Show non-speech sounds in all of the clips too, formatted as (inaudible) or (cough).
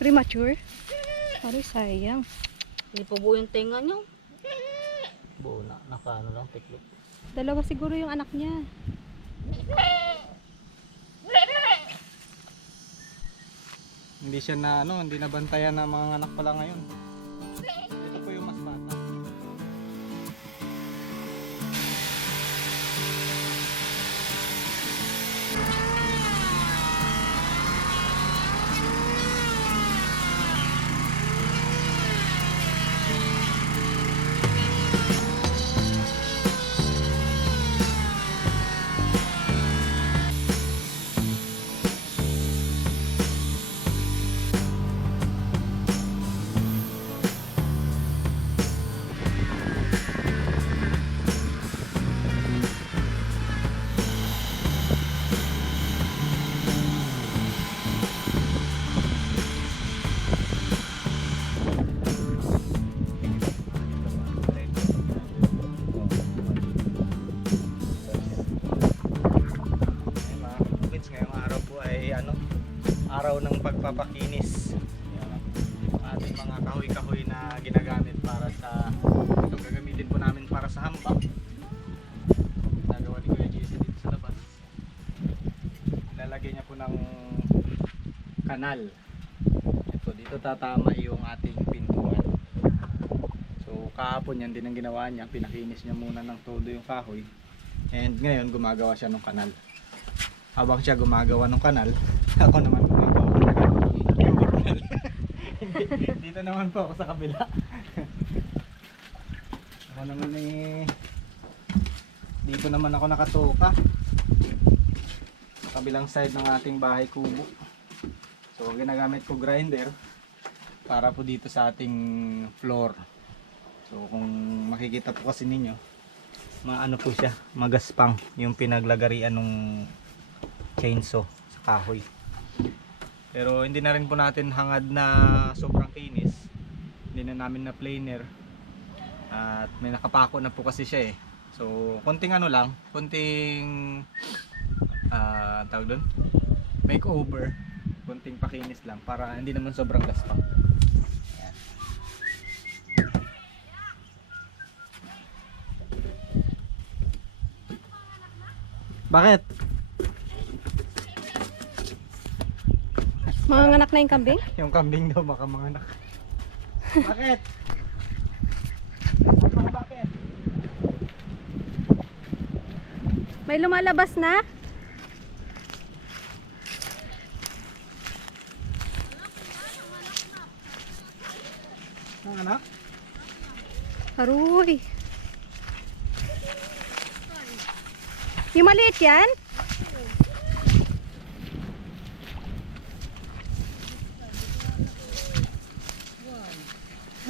Premature? Aray, sayang. Hindi po buo yung tenga nyo. Buo na, naka ano lang, tiklop. Dalawa siguro yung anak niya. Hindi siya na ano, hindi nabantayan ng mga anak pala ngayon. Ng pagpapakinis. Yan, ang ating mga kahoy-kahoy na ginagamit para sa ito gagamitin po namin para sa hambak. Nagawa ni Kuya Jason dito sa labas. Lalagyan niya po ng kanal. Ito dito tatama yung ating pintuan. So kahapon yan din ang ginawa niya. Pinakinis niya muna ng todo yung kahoy. And ngayon gumagawa siya ng kanal. Habang siya gumagawa ng kanal, (laughs) ako naman Hindi, Dito naman po ako sa kabila. ako naman eh dito naman ako nakatoka sa kabilang side ng ating bahay kubo. So ginagamit ko grinder para po dito sa ating floor. So kung makikita po kasi ninyo, maano po siya, magaspang yung pinaglagarian ng chainsaw sa kahoy. Pero hindi na rin po natin hangad na sobrang kinis. Hindi na namin na planer. At may nakapako na po kasi siya eh. So, konting ano lang, konting ah tawag doon, makeover, konting pakinis lang para hindi naman sobrang gaspang. Bakit? Mga anak na yung kambing? (laughs) Yung kambing daw baka mga anak. Bakit? Bakit? May lumalabas na? Ang anak? Aroy. Yung maliit yan?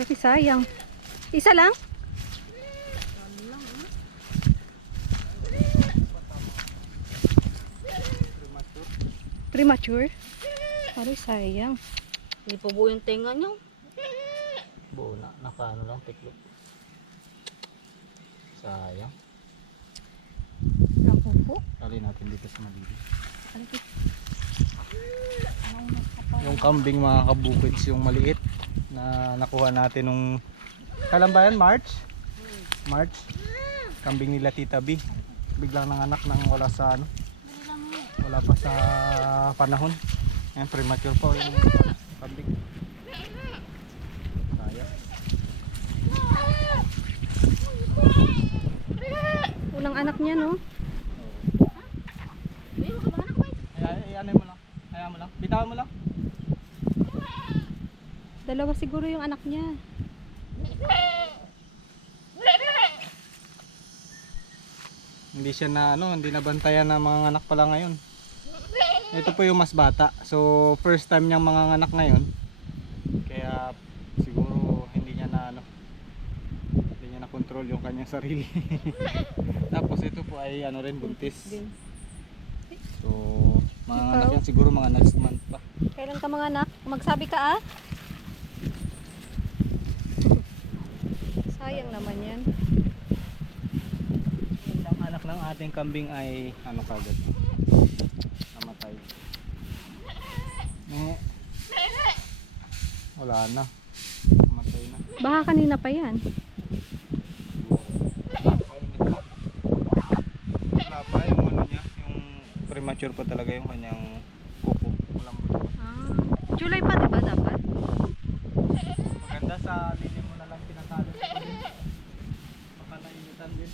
Ay, sayang. Isa lang? Premature? Aray, sayang. Hindi po buo yung tenga nyo. Buo na, naka ano lang, tiklop. Sayang. Ako po. Tali natin dito sa malili. Ano to? Yung kambing mga kabukids, yung maliit na nakuha natin nung kailan ba yan? March? March? Kambing nila Tita B. Biglang nanganak nang wala sa ano? Wala pa sa panahon. Ayan, premature pa yung kambing. Sayang. Unang anak niya, no? Ay, ano mo lang. Hayaan mo lang. Bitawan mo lang. Dalawa siguro yung anak niya. Hindi siya na ano, hindi nabantayan ng mga anak pala ngayon. Ito po yung mas bata. So first time niyang mga anak ngayon. Kaya siguro hindi niya na ano hindi niya na control yung kanyang sarili. (laughs) Tapos ito po ay ano rin buntis. So mga anak yan siguro mga next month pa. Kailan ka mga anak? Magsabi ka ah. Sayang naman yan. Ang anak ng ating kambing ay ano kagad namatay. Eh, Wala na. Matay na. Baka kanina pa yan. Wala pa yung ano niya, yung premature pa talaga yung kanyang kuko. Walang Ah. July pa, di ba dapat? Maganda sa lilim mo na lang pinatalo. Baka nainitan din.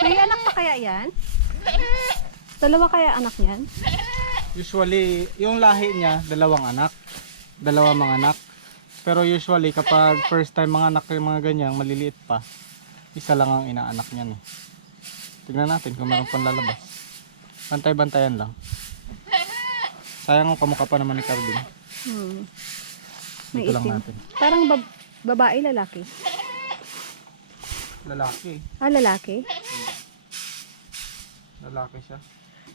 May anak pa kaya yan? Dalawa kaya anak niyan? Usually, yung lahi niya, dalawang anak. Dalawa mga anak. Pero usually, kapag first time mga anak yung mga ganyan, maliliit pa, isa lang ang inaanak niyan eh. Tignan natin kung meron pang lalabas. Bantay-bantayan lang. Sayang ang kamukha pa naman ni Cardin. Hmm. May Dito lang itim. natin. Parang bab- babae, lalaki. Lalaki. Ah, lalaki? Lalaki siya.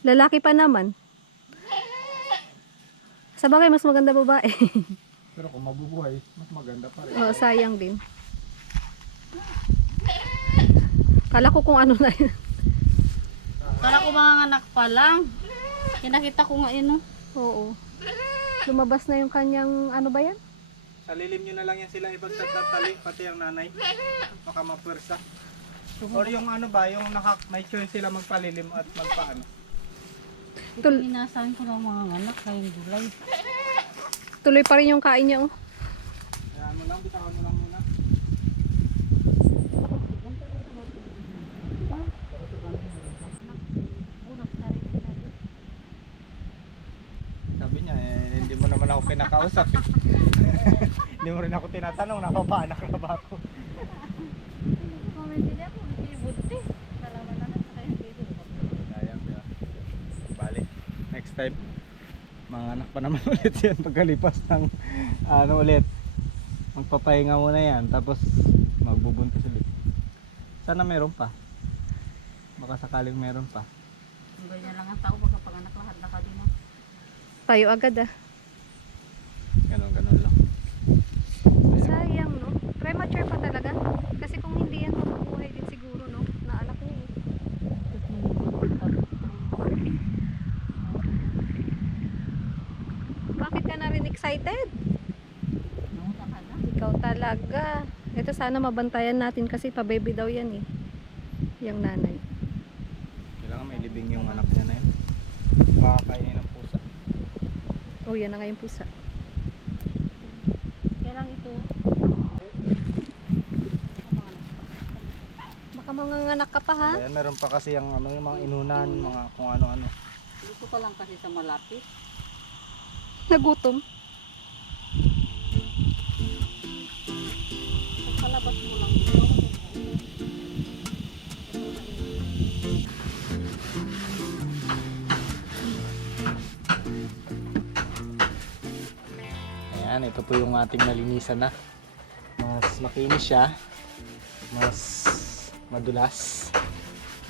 Lalaki pa naman. Sa bagay, mas maganda babae. (laughs) Pero kung mabubuhay, mas maganda pa rin. Oo, sayang din. Kala ko kung ano na yun. Kala ko mga anak pa lang. Kinakita ko nga yun, oh. Oo. Lumabas na yung kanyang, ano ba yan? Sa lilim nyo na lang yan sila ipagtatali, pati ang nanay. Baka mapwersa. Or yung ano ba, yung naka, may choice sila magpalilim at magpaano. Tul- Inasahan ko ng mga anak ngayong July. Tuloy pa rin yung kain niya, oh. Kaya mo lang, bitawan mo lang muna. Sabi niya, eh, hindi mo naman ako pinakausap. eh. (laughs) hindi mo rin ako tinatanong, nakapaanak na ba ako? Next time, mga anak pa naman (laughs) ulit yan pagkalipas ng ano ulit. Magpapahinga muna yan, tapos magbubuntis ulit. Sana meron pa. Baka sakaling meron pa. Ang ganyan lang ang tao pagkapanganak lahat na ka din. Tayo agad, ah. Ganon, ganon lang. Sayang, no? Premature pa talaga. Kasi kung hindi yan, mabubuhay din siguro, no? Na anak niya, eh. Bakit ka na rin excited? Talaga. Ito sana mabantayan natin kasi pa-baby daw yan, eh. Yung nanay. Kailangan may libing yung anak niya na yun. Baka kainin ng pusa. Oh, yan na nga yung pusa. Kailang ito, Baka mga anak ka pa, ha? Ayan, meron pa kasi yung, ano, yung mga inunan, mga kung ano-ano. dito ka lang kasi sa malapit. Nagutom. Ayan, ito po yung ating nalinisan na. Mas makinis siya. Mas madulas.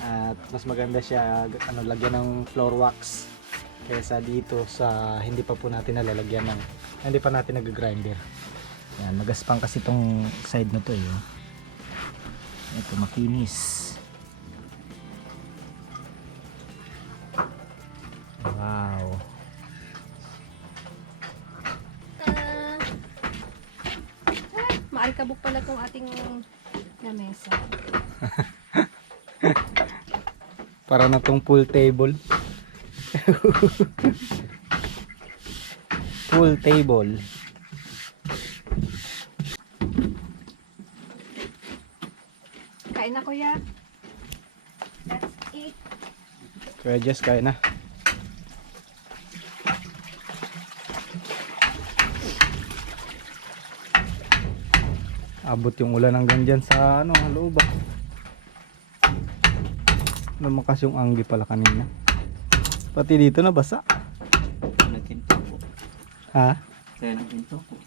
At mas maganda siya ano, lagyan ng floor wax kaysa dito sa hindi pa po natin nalalagyan ng hindi pa natin nag-grinder. Yan, magaspang kasi itong side na to eh. oh. Ito, makinis. Maalkabok pala tong ating lamesa. (laughs) Para na tong pool table. (laughs) pool table. Kain na kuya. Let's eat. Kaya just kaya na. Abot yung ulan hanggang dyan sa ano, loob ah. Lumakas yung anggi pala kanina. Pati dito na basa. Nagkinto po. Ha? Kaya nagkinto po.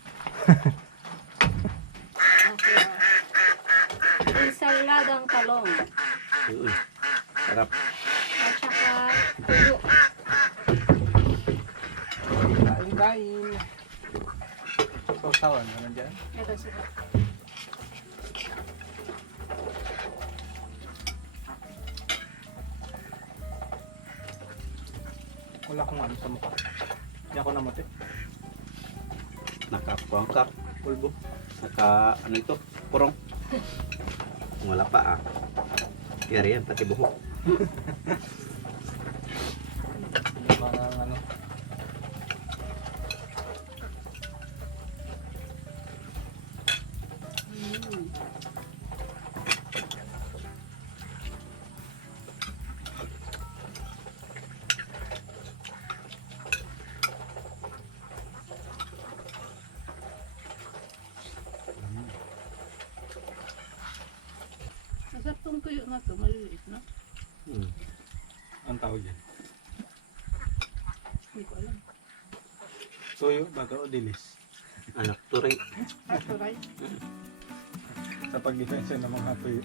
Ensaladang talong. Uy, sarap. At saka tuyo. Kain kain. Sausawan, ano dyan? Ito sila. Wala akong ano sa mukha. Hindi ako namuti. Nakapuang ka. Pulbo. Naka, ano ito? Purong. Wala pa ah. Yari yan, pati buhok. (laughs) Masarap tong tuyo na to, maliliit na. Hmm. Ang tawag yan. Hindi ko alam. Tuyo ba o dilis? Anak turay. Ato right? Sa pag-defense ng mga tuyo.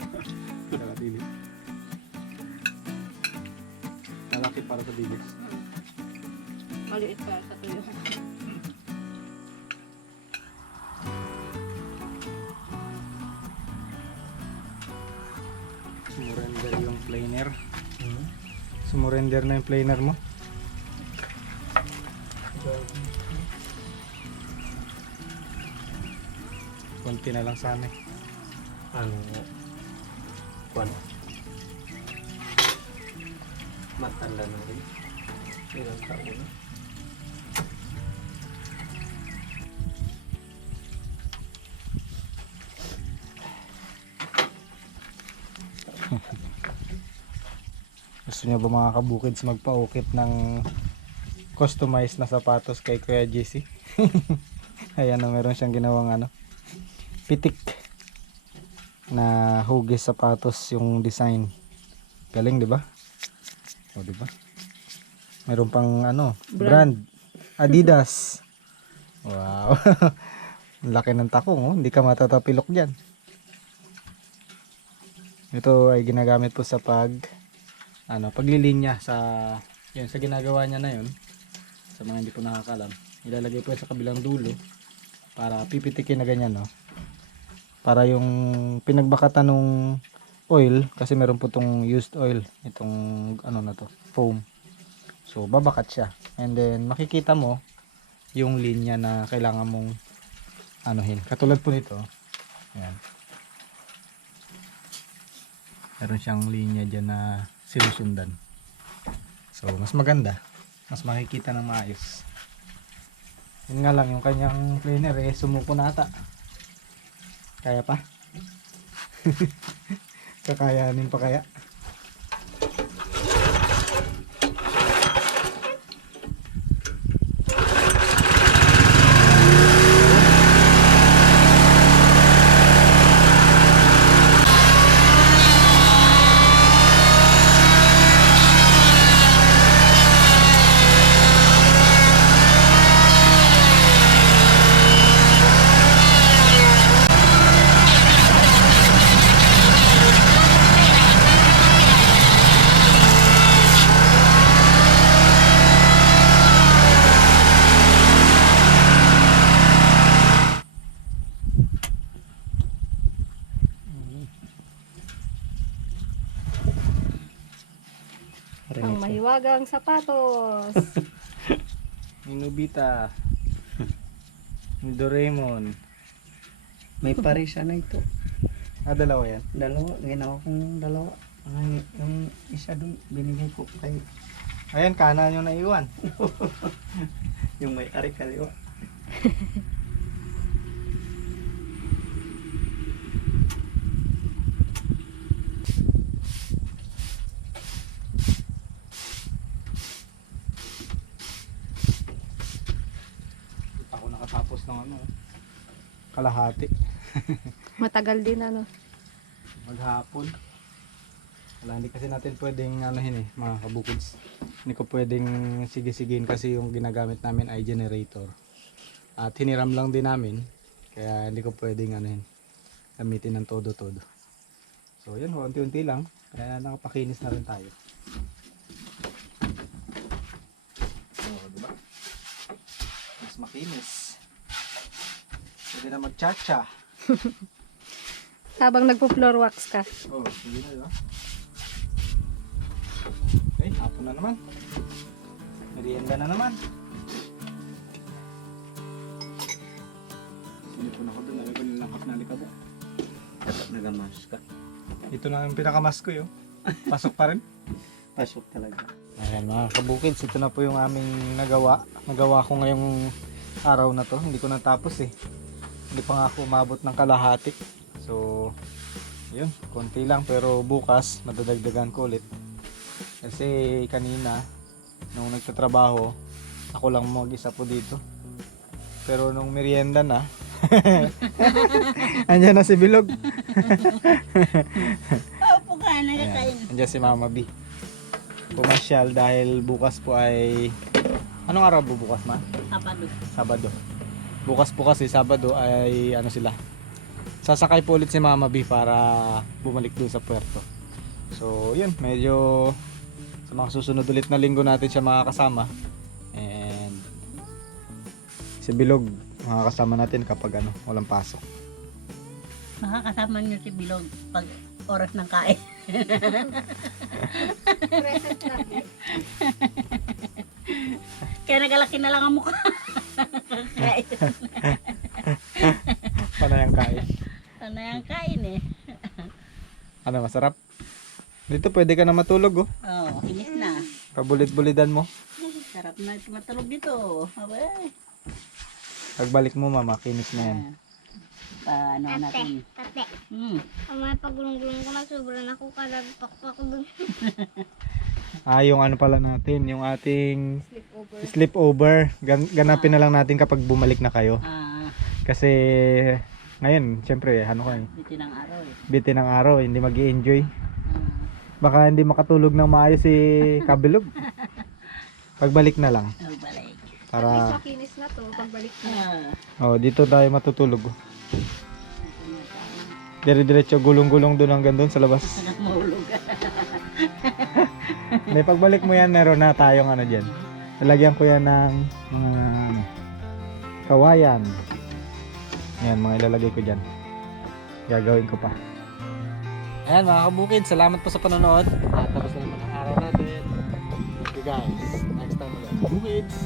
Sa dilis. Malaki para sa dilis. Maliit pa sa tuyo. Planer. Sumurrender na yung planer mo. Kunti na lang sana. eh. Ano? Kwan? Matanda na rin. Ilang taon na? (laughs) Gusto niyo ba mga kabukids magpa-ukit ng customized na sapatos kay Kuya JC? (laughs) Ayan na meron siyang ginawang ano pitik na hugis sapatos yung design. Galing 'di ba? O 'di ba? Meron pang ano, brand, Adidas. (laughs) Wow. (laughs) Laki ng takong, oh. hindi ka matatapilok diyan. Ito ay ginagamit po sa pag ano, paglilinya sa yun sa ginagawa niya na yun. Sa mga hindi po nakakalam. Ilalagay po yan sa kabilang dulo para pipitikin na ganyan, no. Para yung pinagbakatan ng oil kasi meron po tong used oil itong ano na to, foam. So babakat siya. And then makikita mo yung linya na kailangan mong anuhin. Katulad po nito. Ayan. Meron siyang linya dyan na sinusundan. So, mas maganda. Mas makikita ng maayos. Yun nga lang, yung kanyang planer eh, sumuko na ata. Kaya pa? (laughs) Kakayanin pa kaya? Ang mahiwagang sapatos. (laughs) Ni Nobita. Ni Doraemon. May parisa na ito. Ah, dalawa yan. Dalawa. Ginawa kong dalawa. Ang, yung isa dun, binigay ko kay Ayan, kanan yung naiwan. (laughs) yung may ari kaliwa. (laughs) Hindi pa ako nakatapos ng ano. Kalahati. (laughs) Matagal din ano. Maghapon. Wala, hindi kasi natin pwedeng anuhin eh, mga kabukids. Hindi ko pwedeng sige-sigin kasi yung ginagamit namin ay generator. At hiniram lang din namin. Kaya hindi ko pwedeng anuhin. Gamitin ng todo-todo. So yan, unti-unti lang. Kaya nakapakinis na rin tayo. Oh, diba? Mas makinis. Pwede na mag-cha-cha. (laughs) Habang nagpo-floor wax ka. Oh, sige na, diba? Okay, hapon na naman. Merienda na naman. Sinipon ako doon. Nalagay ko yung langkap na. Dapat nagamas ka. Ito na yung pinakamas ko yun. Pasok pa rin. (laughs) Pasok talaga. Ayan mga kabukids, ito na po yung aming nagawa. Nagawa ko ngayong araw na to. Hindi ko natapos eh. Hindi pa nga ako umabot ng kalahati. So, yun, konti lang. Pero bukas, madadagdagan ko ulit. Kasi kanina, nung nagtatrabaho, ako lang mag-isa po dito. Pero nung merienda na, (laughs) andyan na si Bilog. (laughs) Opo ka, Ayan, andyan si Mama B. Pumasyal dahil bukas po ay... Anong araw bukas ma? Kapado. Sabado. Bukas po kasi Sabado ay ano sila. Sasakay po ulit si Mama B para bumalik doon sa puerto. So, yun, medyo sa mga susunod ulit na linggo natin siya makakasama. And si Bilog makakasama natin kapag ano, walang pasok. Makakasama niyo si Bilog pag oras ng kain. (laughs) Present lagi. Kaya nagalaki na lang ang mukha. (laughs) kain. Panay ang kain. Yung kain eh. Ano, masarap? Dito pwede ka na matulog oh. Oh, inis na. Pabulit-bulidan mo. Sarap na matulog dito. Abay. Pagbalik mo mama, kinis na yan. Pa, ano natin. Tate, Hmm. ang mga pagulong-gulong ko na sobrang ako kalagpak-pak dun. (laughs) Ah, yung ano pala natin, yung ating Sleepover. sleepover. Gan ganapin na lang natin kapag bumalik na kayo. Ah, Kasi ngayon, syempre, ano ko eh, dito ng araw eh. bitin ng araw, hindi mag enjoy Ah, Baka hindi makatulog ng maayos si (laughs) Kabilog. Pagbalik na lang. oh, balay. At least Para, makinis na to pagbalik na. Ah, oh, dito tayo matutulog. Dire-diretso gulong-gulong doon hanggang doon sa labas. (laughs) mahulog. May pagbalik mo yan, meron na tayong ano dyan. (laughs) Lalagyan ko yan ng mga ano, kawayan. Yan, mga ilalagay ko dyan. Gagawin ko pa. Ayan mga kabukid, salamat po sa panonood. At tapos na naman ang araw natin. You guys. Next time ulit. Kabukids!